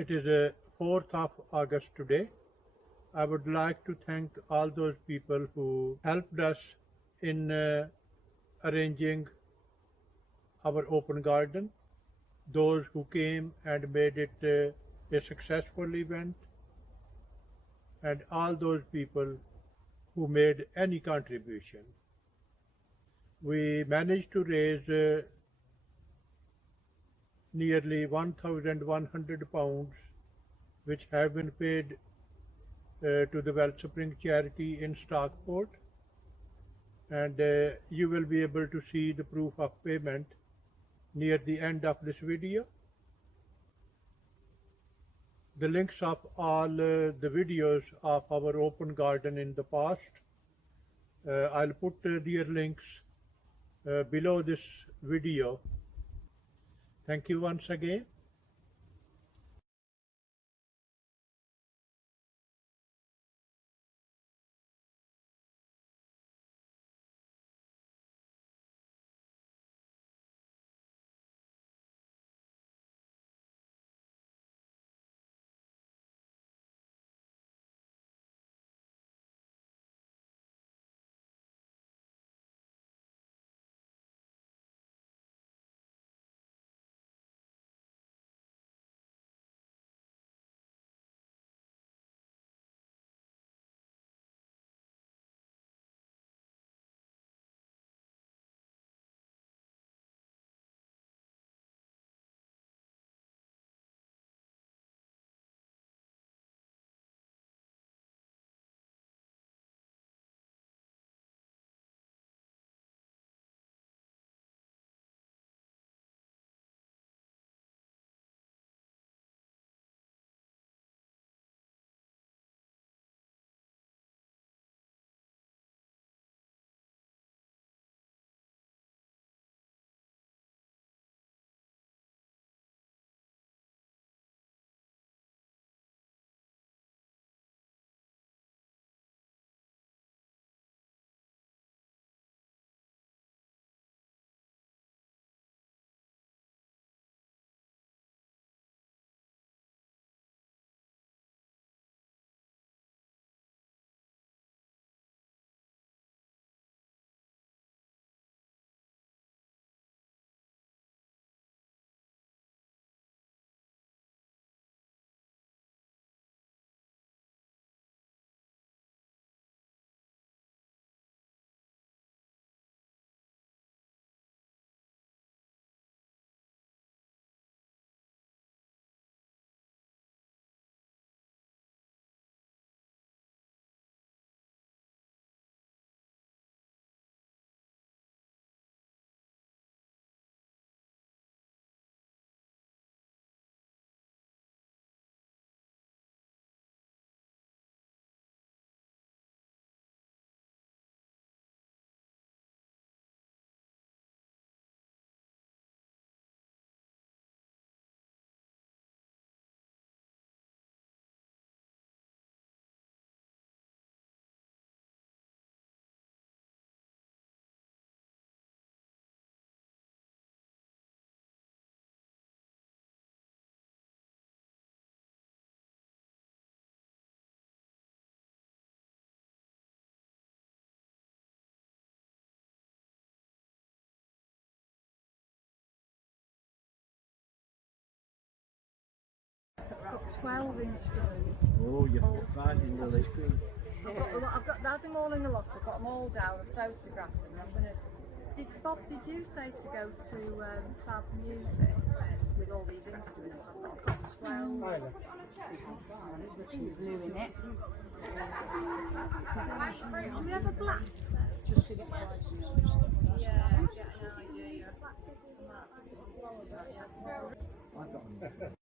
It is the 4th of August today. I would like to thank all those people who helped us in arranging our open garden, those who came and made it a successful event, and all those people who made any contribution. We managed to raise nearly £1,100, which have been paid to the Wellspring charity in Stockport, and you will be able to see the proof of payment near the end of this video. The links of all the videos of our open garden in the past, I'll put their links below this video. Thank you once again. Got 12 in screws. Oh, you're finding really good. I've got them all in the loft. I've got them all down. I've photographed them. I'm gonna. Bob, did you say to go to Fab Music with all these instruments? I've got 12. Blue in it. Do we have a black? Just to get prices. Yeah, get an idea. I got them.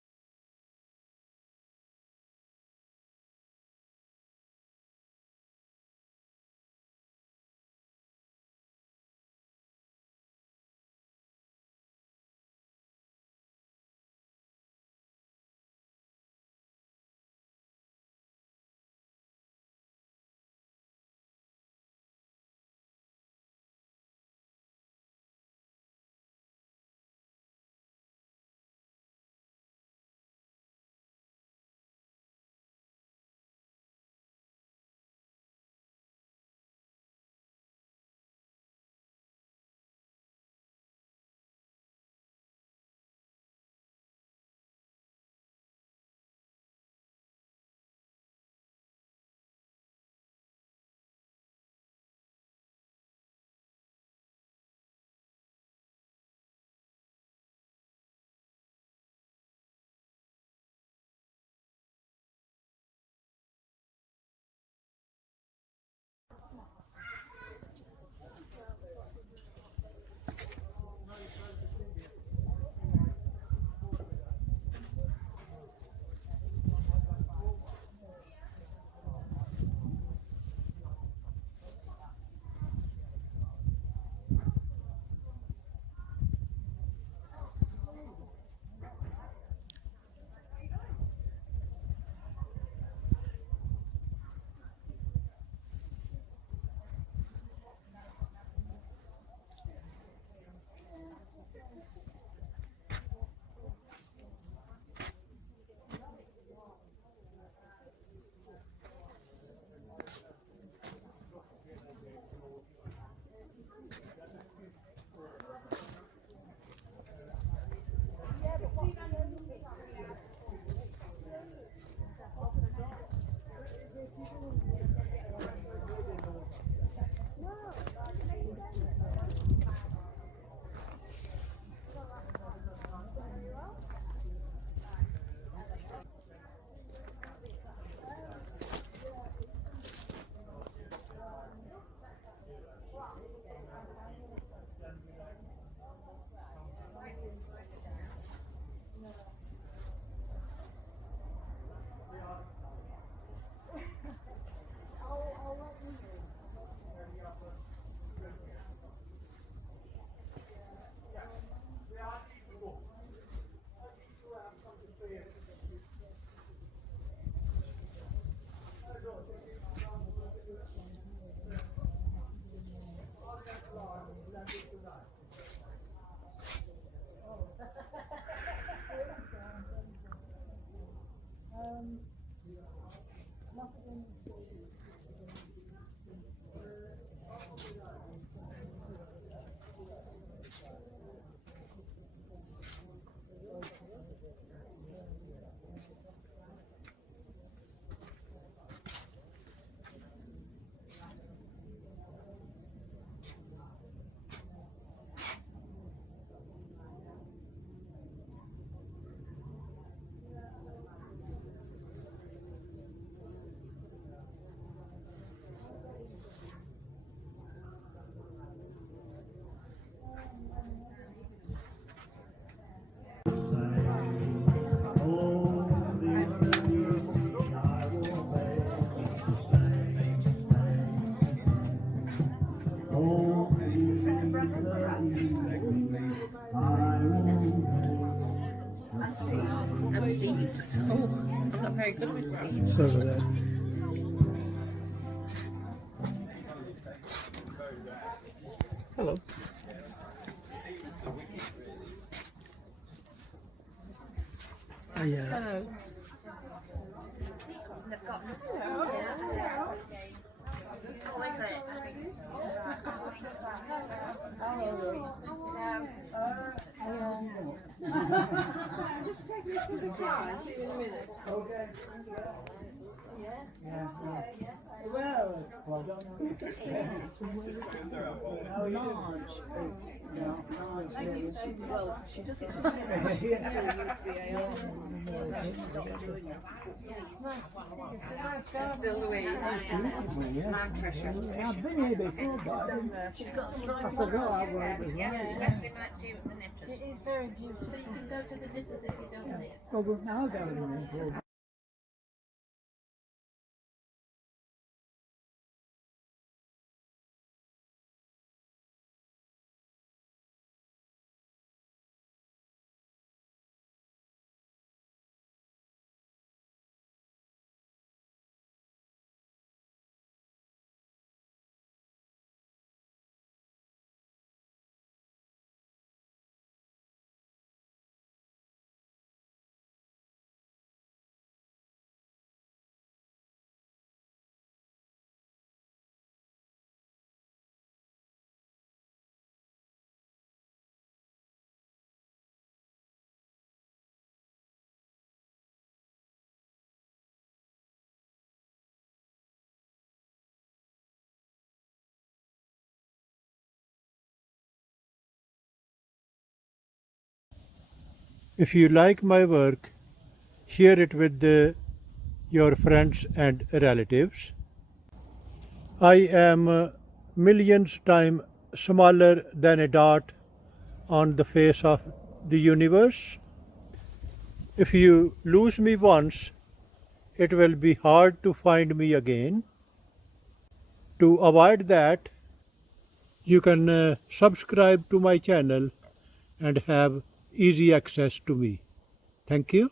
And seeds. Oh, I'm not very good with seeds. So that. Hello. Yeah. Hello. Well, she does it. Still Louise. My treasure. I've been here before, but She's got stripes. I forgot where it was. Especially might see with the knitters. It is very beautiful. So you can go to the knitters if you don't knit. Well, I'll go in there. If you like my work, share it with your friends and relatives. I am millions times smaller than a dot on the face of the universe. If you lose me once, it will be hard to find me again. To avoid that, you can subscribe to my channel and have easy access to me. Thank you.